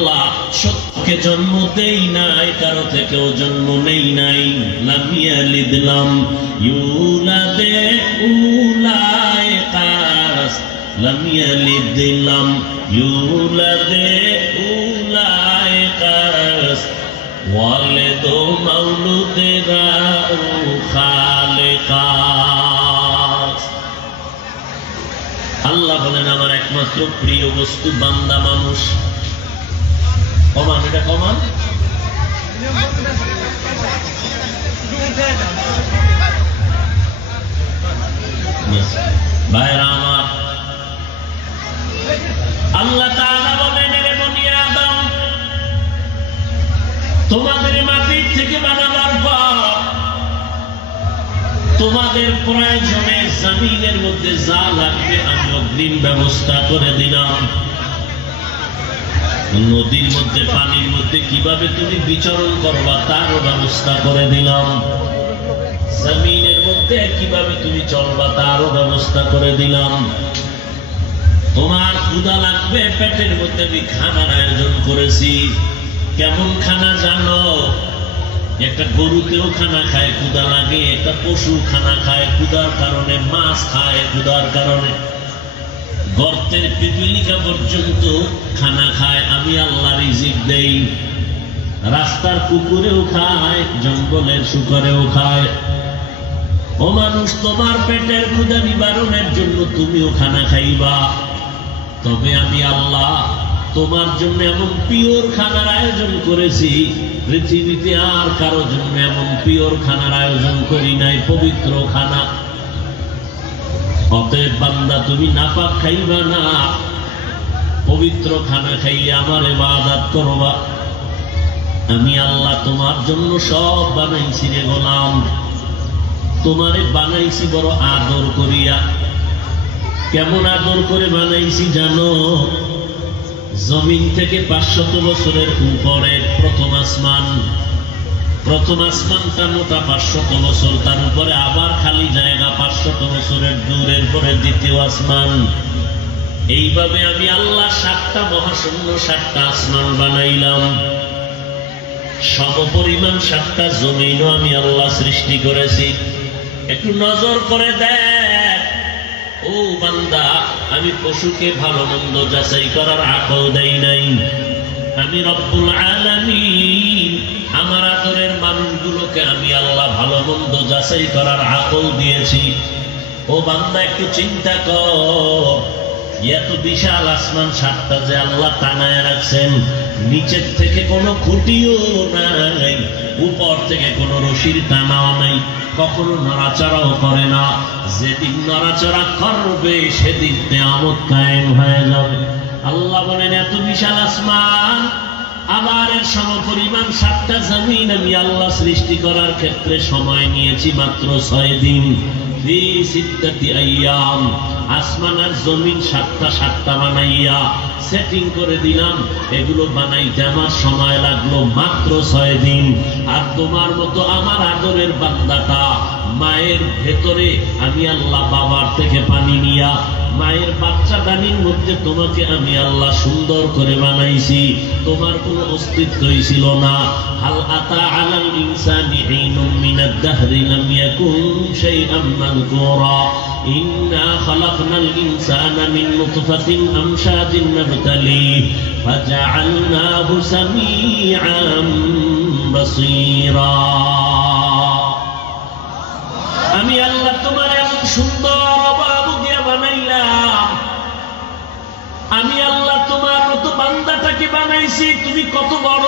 আল্লাহ সত্যকে জন্ম দেই নাই, কারো থেকেও জন্ম নেই নাই। লাম ইয়ালিদ লাম ইউলাদে উলাইকাস, লাম ইয়ালিদ লাম ইউলাদে উলাইকাস, ওয়ালিদ মাউলুদে রাউ খালিকাস। আল্লাহ বলেন আমার একমাত্র প্রিয় বস্তু বান্দা মানুষ। কমান, এটা কমান। ভাইরা আমার, আল্লাহ তাআলা বলেন রে বনি আদম, তোমাদের মাটির থেকে বানাবার পর তোমাদের প্রয়োজনে জমিনের মধ্যে যা লাগবে আমি অগ্রিম ব্যবস্থা করে দিলাম। নদীর মধ্যে, পানির মধ্যে কিভাবে তুমি বিচরণ করবা তারও ব্যবস্থা করে দিলাম। জমিনের মধ্যে কিভাবে তুমি চলবা তারও ব্যবস্থা করে দিলাম। তোমার ক্ষুধা লাগবে, পেটের মধ্যে আমি খানার আয়োজন করেছি। কেমন খানা জানো? একটা গরুতেও খানা খায়, ক্ষুধা লাগে। একটা পশু খানা খায় ক্ষুধার কারণে, মাছ খায় ক্ষুধার কারণে, গর্তের পিপিলিকা পর্যন্ত খানা খায়। আমি আল্লাহ রিজিক দেই। রাস্তার কুকুরেও খায়, জঙ্গলের শুকরেও খায়। ও মানুষ, তোমার পেটের ক্ষুধা নিবারণের জন্য তুমিও খানা খাইবা। তবে আমি আল্লাহ তোমার জন্য এমন পিওর খানার আয়োজন করেছি, পৃথিবীতে আর কারো জন্য এমন পিওর খানার আয়োজন করি নাই, পবিত্র খানা। অতএব বান্দা, তুমি নাপাক খাইবা না, পবিত্র খানা খাইয়া আমার ইবাদত করবা। আমি আল্লাহ তোমার জন্য সব বানাইছি রে গোলাম। তোমারে বানাইছি বড় আদর করিয়া। কেমন আদর করে বানাইছি জানো? জমিন থেকে 500 বছরের উপরে প্রথম আসমান। প্রথম আসমানটা মোটা 500 বছর, তার উপরে আবার খালি জায়গা 500 বছরের দূরের পরে দ্বিতীয় আসমান। এইভাবে আমি আল্লাহ 7টা মহাশূন্য, 7টা আসমান বানাইলাম। সমপরিমাণ 7টা জমিনও আমি আল্লাহ সৃষ্টি করেছি। একটু নজর করে দেখ ও বান্দা, আমি পশুকে ভালো মন্দ যাচাই করার আকল দেই নাই। আমি রব্বুল আলামিন আমার আদরের মানুষগুলোকে আমি আল্লাহ ভালো মন্দ যাচাই করার আকল দিয়েছি। ও বান্দা, একটু চিন্তা কর, এত বিশাল আসমান 7টা যে আল্লাহ টানায় রাখছেন, নিচের থেকে কোনো খুঁটিও নাই, উপর থেকে কোনো রশির টানাও নাই, কখনো নড়াচড়াও করে না। যেদিন নড়াচড়া করবে সেদিন কিয়ামত কায়েম হয়ে যাবে। আল্লাহ বলেন এত বিশাল আসমান, আবার এর সমপরিমাণ 7টা জমিন আমি আল্লাহ সৃষ্টি করার ক্ষেত্রে সময় নিয়েছি মাত্র 6 দিন। ফি সিত্তাতি আইয়াম, আসমান আর জমিন 7টা বানাইয়া সেটিং করে দিলাম। এগুলো বানাইতে আমার সময় লাগলো মাত্র 6 দিন। আর তোমার মতো আমার আদরের বান্দাটা মায়ের ভেতরে আমি আল্লাহ বাবার থেকে পানি নিয়া মায়ের বাচ্চা দানির মধ্যে তোমাকে আমি আল্লাহ সুন্দর করে বানাইছি। তোমার কোনো অস্তিত্বই ছিল না। হাল আতা আলাল ইনসানি হিনুম মিনাদ দাহরি লাম ইয়াকুন শাইআন মাযকুরা ইন্না খালাকনাল ইনসানা মিন নুতফাতিন আমশাজিন নাবতালি ফাজআলনাহু সামিআন বাসীরা। আমি আল্লাহ তোমার এমন সুন্দর বাবু দিয়ে বানাইলাম। আমি আল্লাহ তোমার মতো বান্দাটাকে বানাইছি। তুমি কত বড়!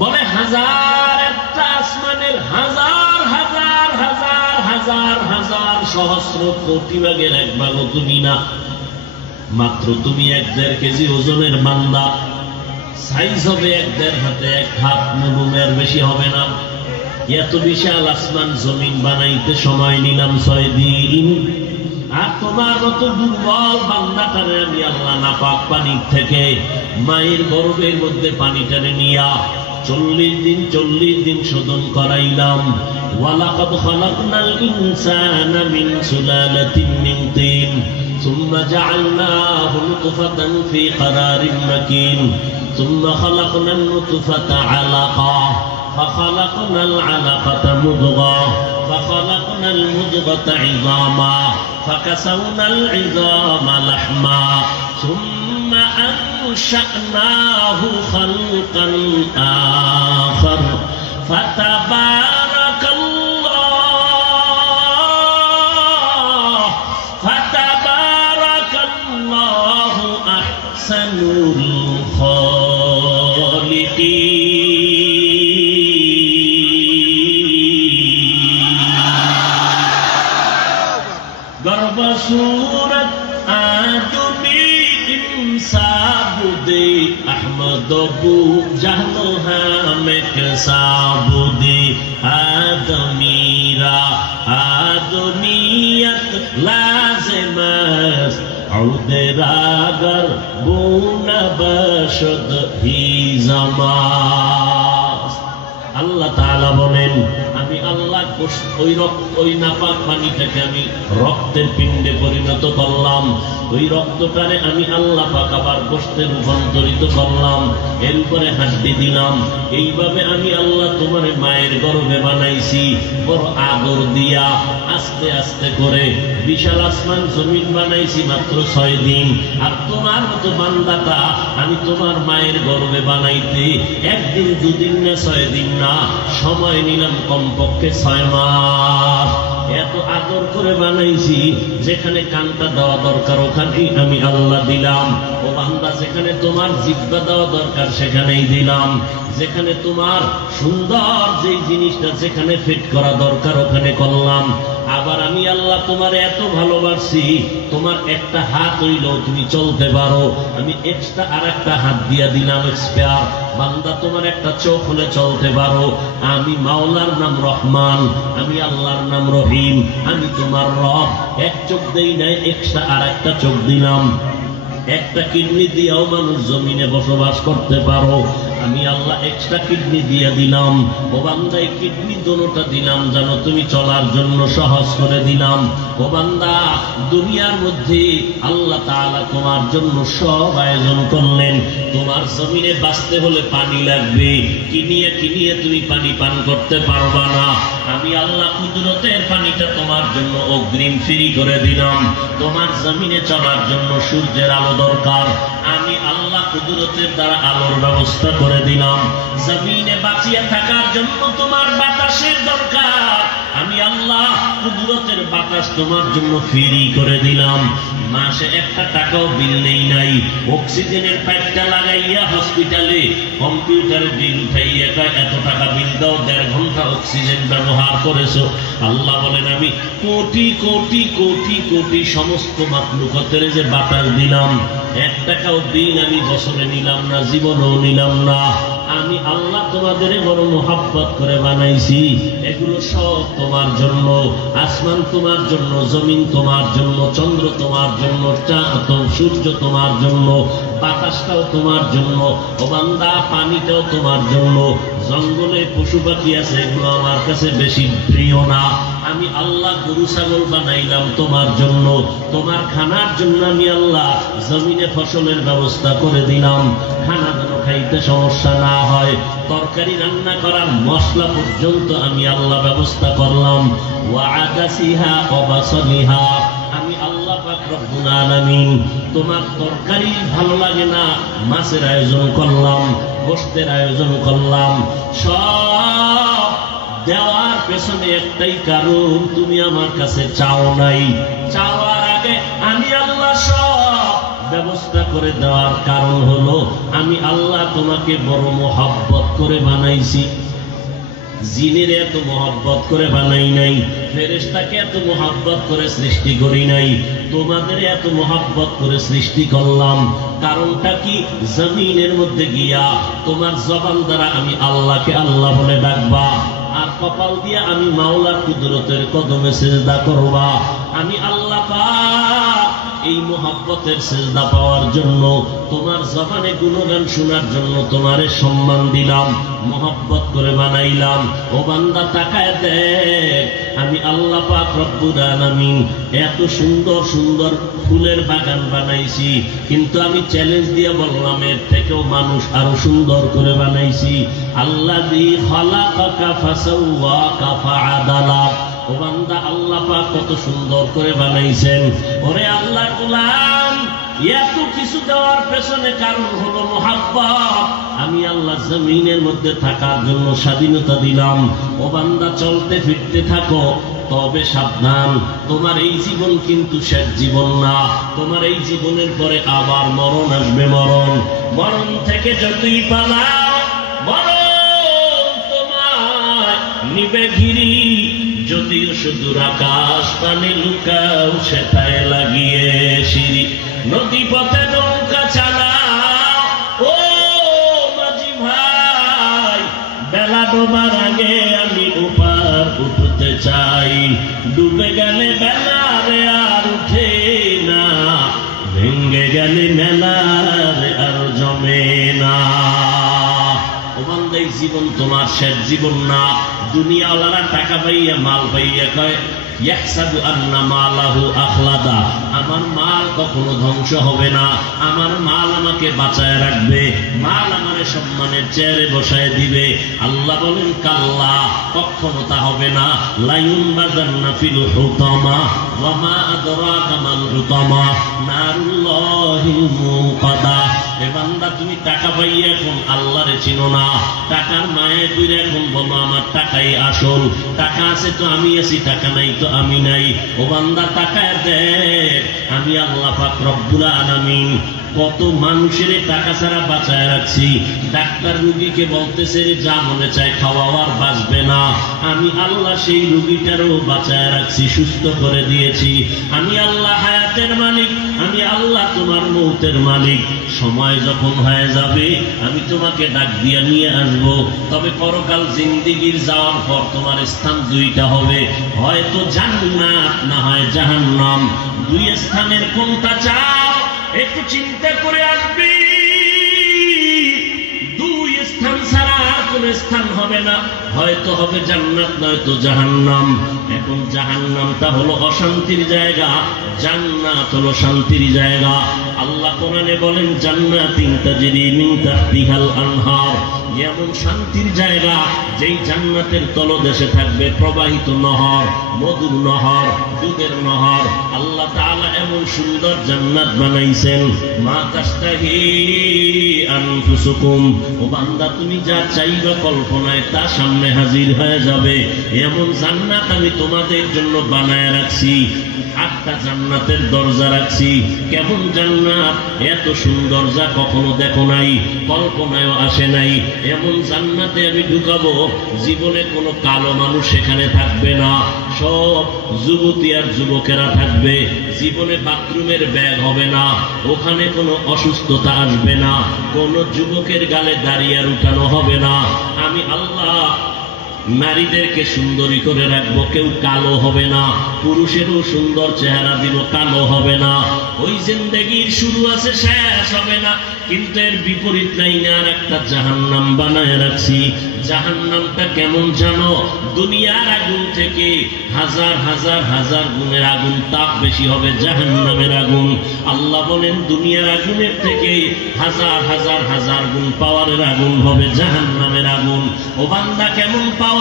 বলে হাজার একটা আসমানের হাজার হাজার হাজার হাজার হাজার সহস্র কোটি ভাগের 1 ভাগও তুমি না। মাত্র তুমি 1-1.5 কেজি ওজনের বান্দা। সাইজ হবে 1-1.5 হাতে 1 হাত, নুনের বেশি হবে না। এত বিশাল আসমান জমিন বানাইতে সময় নিলাম 6 দিন। আর তোমার মতো দুর্বল বান্দাটারে আমি আল্লাহ নাপাক পানির থেকে মায়ের গর্ভের মধ্যে পানি টেনে নিয়া 40 দিন শোধন করাইলাম। ওয়ালাকাদ খালাকনাল ইনসানা মিন সুলালাতিন মিন তিন। ثم جعلناه نطفة في قرار مكين ثم خلقنا النطفة علقة فخلقنا العلقة مضغة فخلقنا المضغة عظاما فكسونا العظام لحما ثم أنشأناه خلقا آخر فتبارك الله أحسن الخالقين गर्भ सूरत आदमी इंसाबुदे अहमद बू जहनो हमें कसाबुदे आदमीरा आदमीयत लाज़िमस औदरागर बून बशद ही जमास আল্লাহ তাআলা বলেন আমি আল্লাহ ওই নাপাক পানিটাকে আমি রক্তের পিণ্ডে পরিণত করলাম ওই রক্তটারে আমি আল্লাহ পাক আবার গোশতে রূপান্তরিত করলাম এর উপরে হাড্ডি দিলাম এইভাবে আমি আল্লাহ তোমার মায়ের গর্ভে বানাইছি বড় আদর দিয়া আস্তে আস্তে করে বিশাল আসমান জমিন বানাইছি মাত্র 6 দিন আর তোমার মতো বান্দাটা আমি তোমার মায়ের গর্ভে বানাইতে একদিন দুদিন না 6 দিন না সময় নিলাম কমপক্ষে 6 মাস এত আদর করে বানাইছি যেখানে কানটা দেওয়া দরকার ওখানেই আমি আল্লাহ দিলাম ও বান্দা যেখানে তোমার জিহ্বা দেওয়া দরকার সেখানেই দিলাম যেখানে তোমার সুন্দর যেই জিনিসটা যেখানে ফিট করা দরকার ওখানে করলাম আবার আমি আল্লাহ তোমার এত ভালোবাসি তোমার একটা হাত হইলো তুমি চলতে পারো আমি এক্সট্রা আরেকটা হাত দিয়া দিলাম স্পেয়ার বান্দা তোমার একটা চোখ হলে চলতে পারো আমি মাওলার নাম রহমান আমি আল্লাহর নাম রহিম আমি তোমার রব এক চোখ দেই নাই এক্সট্রা আরেকটা চোখ দিলাম একটা কিডনি দিয়েও মানুষ জমিনে বসবাস করতে পারো আমি আল্লাহ এক্সট্রা কিডনি দিয়ে দিলাম ও বান্দা এই কিডনি দুটোটা দিলাম জানো তুমি চলার জন্য সহজ করে দিলাম ও বান্দা দুনিয়ার মধ্যে আল্লাহ তাআলা তোমার জন্য সব আয়োজন করলেন তোমার জমিনে বাঁচতে হলে পানি লাগবে কিনিয়ে তুমি পানি পান করতে পারবা না আমি আল্লাহ কুদরতের পানিটা তোমার জন্য অগ্রিম ফ্রি করে দিলাম তোমার জমিনে চলার জন্য সূর্যের আলো দরকার আমি আল্লাহ কুদরতের দ্বারা আলোর ব্যবস্থা করে দিলাম জমিনে বাঁচিয়ে থাকার জন্য তোমার বাতাসের দরকার আমি আল্লাহ কুদরতের বাতাস তোমার জন্য ফ্রি করে দিলাম মাসে একটা টাকাও বিল নেই নাই অক্সিজেনের পাইপটা লাগাইয়া হসপিটালে কম্পিউটারে বিল উঠাইয়া এত টাকা বিল দাও 1.5 ঘন্টা অক্সিজেন ব্যবহার করেছো আল্লাহ বলেন আমি কোটি কোটি কোটি কোটি সমস্ত মাখলুকাতের যে বাতাস দিলাম 1 টাকাও বিল আমি বছরে নিলাম না জীবনেও নিলাম না আমি আল্লাহ তোমাদের বড় মোহাব্বত করে বানাইছি এগুলো সব তোমার জন্য আসমান তোমার জন্য জমিন তোমার জন্য চন্দ্র তোমার জন্য চাঁদ সূর্য তোমার জন্য বাতাসটাও তোমার জন্য ও বান্দা পানিটাও তোমার জন্য জঙ্গলে পশু পাখি আছে এগুলো আমার কাছে বেশি প্রিয় না আমি আল্লাহ গরু ছাগল বানাইলাম তোমার জন্য তোমার খানার জন্য আমি আল্লাহ জমিনে ফসলের ব্যবস্থা করে দিলাম খানা যেন খাইতে সমস্যা না হয় তরকারি রান্না করার মশলা পর্যন্ত আমি আল্লাহ ব্যবস্থা করলাম ওয়া আদাসিহা ওয়া বাসলিহা আমি আল্লাহ পাক রব্বুল আলামিন তোমার তরকারি ভালো লাগে না মাছের আয়োজন করলাম গোশতের আয়োজন করলাম সব দেওয়ার পেছনে একটাই কারণ তুমি আমার কাছে চাও নাই চাওয়ার আগে আমি আল্লাহ সব ব্যবস্থা করে দেওয়ার কারণ হলো আমি আল্লাহ তোমাকে বড় মোহাব্বত করে বানাইছি জিনের এত মোহাব্বত করে বানাই নাই ফেরেশতাকে এত মোহাব্বত করে সৃষ্টি করি নাই তোমাদের এত মোহাব্বত করে সৃষ্টি করলাম কারণটা কি জমিনের মধ্যে গিয়া তোমার জবান দ্বারা আমি আল্লাহকে আল্লাহ বলে ডাকবা আর কপাল দিয়ে আমি মাওলার কুদরতের কদমে সিজদা করবা আমি আল্লাহ পাক এই মোহাব্বতের সিজদা পাওয়ার জন্য তোমার জবানে গুণগান শোনার জন্য তোমারে সম্মান দিলাম মোহাব্বত করে বানাইলাম ও বান্দা তাকায় দেখ আমি আল্লাহ পাক রব্বুল আলামিন এত সুন্দর সুন্দর ফুলের বাগান বানাইছি, কিন্তু আমি চ্যালেঞ্জ দিয়ে বললাম এর থেকেও মানুষ আরো সুন্দর করে বানাইছি। আল্লাযী খালাকাকা ফাসাওয়াকা ফাআদালা। ও বান্দা, আল্লাহ পাক কত সুন্দর করে বানাইছেন। ওরে আল্লাহর গোলাম, এত কিছু দেওয়ার পেছনে কারণ হলো মুহাব্বত। আমি আল্লাহ জমিনের মধ্যে থাকার জন্য স্বাধীনতা দিলাম। ও বান্দা, চলতে ফিরতে থাকো, তবে সাবধান, তোমার এই জীবন কিন্তু শেষ জীবন না। তোমার এই জীবনের পরে আবার মরণ আসবে। মরণ থেকে যতই পালাও, মরণ তোমার নিবে ঘিরি। যদিও সুদূর আকাশ পানে লুকাও, সেটায় লাগিয়ে সিঁড়ি। নদী পথে নৌকা চালাও, ও মাঝি ভাই, বেলা ডোবার আগে আমি ওপার উঠতে চাই। ডুবে গেলে বেলারে আর উঠে না, ভেঙ্গে গেলে মেলারে আর জমে না। ও বান্দা, এই জীবন তোমার শেষ জীবন না। দুনিয়াওয়ালারা টাকা পাইয়া মাল পাইয়া কয় ইয়াহসাবু আন্না মালাহু আখলাদা। আমার মাল কখনো ধ্বংস হবে না, আমার মাল আমাকে বাঁচায় রাখবে, মাল আমারে সম্মানের চেয়ারে বসায় দিবে। আল্লাহ বলেন কাল্লা, কখনো তা হবে না। লায়ুনবাযান্না ফিল হুতামা ওয়া মা আদরাকা মাল হুতামা নারুল্লাহিল মুকাদা। এ বান্দা, তুমি টাকা পাইয়া এখন আল্লাহরে চিনো না, টাকার মায়ে পড়ে এখন বলো আমার টাকাই আসল। টাকা আছে তো আমি আছি, টাকা নাই তো আমি নাই। ও বান্দা, টাকায় দেখ আমি আল্লাহ পাক রব্বুল আলামিন কত মানুষের টাকা ছাড়া বাঁচায় রাখছি। ডাক্তার রুগীকে বলতেছে যা মনে চায় খাওয়াও, আর বাঁচবে না। আমি আল্লাহ সেই রুগীটারও বাঁচায় রাখছি, সুস্থ করে দিয়েছি। আমি আল্লাহ হায়াতের মালিক, আমি আল্লাহ তোমার মৌতের মালিক। সময় যখন হয়ে যাবে আমি তোমাকে ডাক দিয়া নিয়ে আসবো। তবে পরকাল জিন্দিগির যাওয়ার পর তোমার স্থান দুইটা হবে, হয়তো জান্নাত না হয় জাহান্নাম। দুই স্থানের কোনটা চাও একটু চিন্তা করে আসবি। দুই স্থান ছাড়া আর কোন স্থান হবে না, হয়তো হবে জান্নাত নয়তো জাহান্নাম। এখন জাহান্নামটা হলো অশান্তির জায়গা, জান্নাত হলো শান্তির জায়গা। আল্লাহ কোরআনে বলেন জান্নাতিন তাজরি মিন তাহতিহাল আনহার। এমন শান্তির জায়গা যেই জান্নাতের তলদেশে থাকবে প্রবাহিত নহর, মধুর নহর, দুধের নহর। আল্লাহ তাআলা এমন সুন্দর জান্নাত বানাইছেন, মা তাশতাহি আনফুসুকুম। ও বান্দা, তুমি যা চাইবা কল্পনায় তা সামনে হাজির হয়ে যাবে। এমন জান্নাত আমি তোমাদের জন্য বানায় রাখছি। 8টা জান্নাতের দরজা রাখছি। কেমন জান্নাত, এত সুন্দর যা কখনো দেখো নাই, কল্পনায়ও আসে নাই। এমন জান্নাতে আমি ঢুকাবো, জীবনে কোনো কালো মানুষ সেখানে থাকবে না, সব যুবতী আর যুবকেরা থাকবে। জীবনে বাথরুমের ব্যাগ হবে না, ওখানে কোনো অসুস্থতা আসবে না, কোনো যুবকের গালে দাঁড়িয়ে উঠানো হবে না। আমি আল্লাহ নারীদেরকে সুন্দরী করে রাখবো, কেউ কালো হবে না। পুরুষেরও সুন্দর চেহারা দিব, কালো হবে না। ওই জিন্দেগির শুরু আছে, শেষ হবে না। কিন্তু এর বিপরীত নাই না, আর একটা জাহান্নাম বানায় রাখছি। জাহান্নামটা কেমন জানো? দুনিয়ার আগুন থেকে হাজার হাজার হাজার গুণের আগুন, তাপ বেশি হবে জাহান্নামের আগুন। আল্লাহ বলেন দুনিয়ার আগুনের থেকে হাজার হাজার হাজার গুণ পাওয়ারের আগুন হবে জাহান্নামের আগুন। ও বান্দা, কেমন পাওয়ার?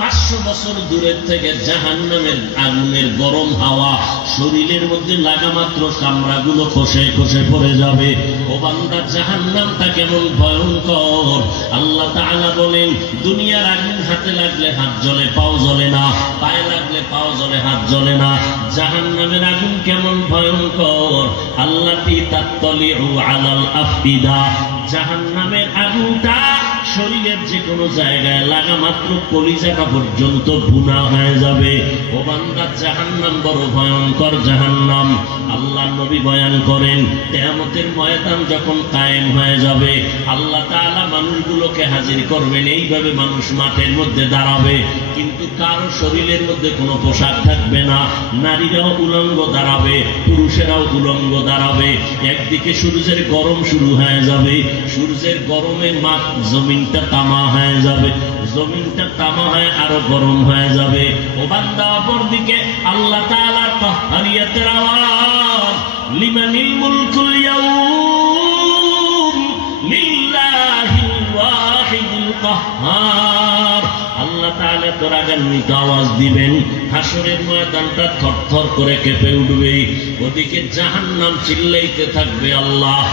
500 বছর দূরের থেকে জাহান্নামের আগুনের গরম হাওয়া শরীরের মধ্যে লাগা মাত্র চামড়াগুলো খসে খসে পড়ে যাবে। ও বান্দা, জাহান্নামটা কেমন ভয়ঙ্কর! আল্লাহ তাআলা বলেন দুনিয়ার আগুন হাতে লাগলে হাত জ্বলে, পাও জ্বলে না, পায়ে লাগলে পাও জ্বলে, হাত জ্বলে না। জাহান্নামের আগুন কেমন ভয়ঙ্কর! আল্লাতী তাত্তালিউ আলাল আফইদা। জাহান্নামের আগুনটা শরীরের যে কোনো জায়গায় লাগা মাত্র কলিজাটা পর্যন্ত ভুনা হয়ে যাবে। ও বান্দা, জাহান্নাম বড় ভয়ঙ্কর জাহান্নাম। আল্লাহ নবী বয়ান করেন কিয়ামতের ময়দান যখন কায়েম হয়ে যাবে, আল্লাহ তাআলা মানুষগুলোকে হাজির করবেন। এইভাবে মানুষ মাঠের মধ্যে দাঁড়াবে, কিন্তু কারো শরীরের মধ্যে কোনো পোশাক থাকবে না। নারীরাও উলঙ্গ দাঁড়াবে, পুরুষেরাও উলঙ্গ দাঁড়াবে, একদিকে সূর্যের গরম শুরু হয়ে যাবে, সূর্যের গরমে জমিনটা তামা হয়ে যাবে, জমিনটা তামা হয়ে আরো গরম হয়ে যাবে। ও বান্দা, অপরদিকে আল্লাহ তাআলার কাহরিয়াতের আওয়াজ, লিমানিল মুলকুল ইয়াউম লিল্লাহিল ওয়াহিদুল কাহ্হার। আল্লাহ তাআলা তোরাগান্বিত আওয়াজ দিবেন, হাসরের ময়দানটা থরথর করে কেঁপে উঠবে, ওদিকে জাহান্নাম চিল্লাইতে থাকবে, আল্লাহ